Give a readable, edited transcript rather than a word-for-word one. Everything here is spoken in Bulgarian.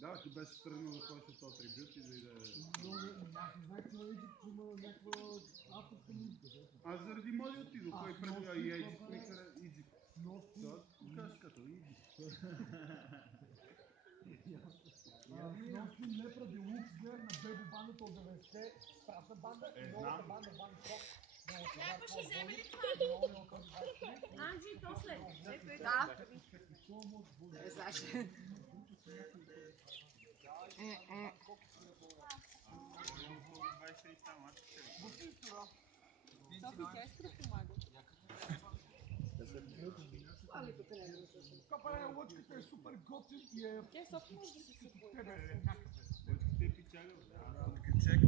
Да, ти беше тръгнал да ходиш от този трибют и да иде... Аз не знаех, че на Egypt има някаква авторска музика. Аз заради моди отидох, кой предлага и Egypt ми кара Egypt. Покаж като Egypt. Носки Лепра Делукс гледах на Бебо бандата от 90-те, страшна банда и новата банда Ван Крок. Някой ще вземе ли това? Анджи, то след. Да. Значи. Софи, тя иска да помага. Капа, лъчката е супер готин и е... Тя Софи може да се съпои. Лъчката е пичага. От гючек.